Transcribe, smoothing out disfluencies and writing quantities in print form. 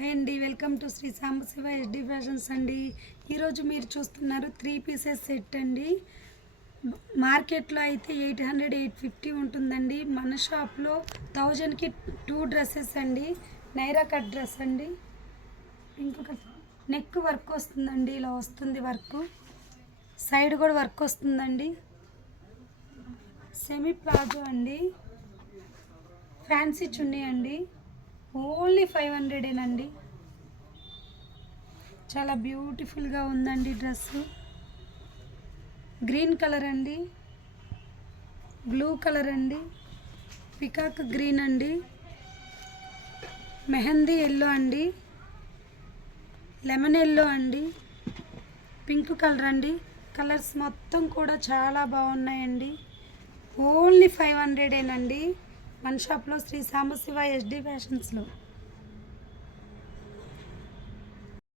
Hi అండి, welcome to Shri Sambasiva SD fashions అండి. ఈరోజు మీరు చూస్తున్నారు 3 పీసెస్ సెట్ అండి. మార్కెట్లో అయితే 800 850 ఉంటుందండి. మన షాప్లో 1000కి 2 డ్రెస్సెస్ అండి. నైరా కట్ డ్రెస్ అండి. ఇంకొక నెక్ వర్క్ వస్తుందండి, ఇలా వస్తుంది వర్క్. సైడ్ కూడా వర్క్ వస్తుందండి. సెమీ ప్లాజో అండి, ఫ్యాన్సీ చున్నీ అండి. ఓన్లీ 500 చాలా బ్యూటిఫుల్గా ఉందండి డ్రెస్సు. గ్రీన్ కలర్ అండి, బ్లూ కలర్ అండి, పికాక్ గ్రీన్ అండి, మెహందీ ఎల్లో అండి, లెమన్ ఎల్లో అండి, పింక్ కలర్ అండి. కలర్స్ మొత్తం కూడా చాలా బాగున్నాయండి. ఓన్లీ 500 మన షాప్లో శ్రీ సాంబశివ ఎస్డి ఫ్యాషన్స్లో.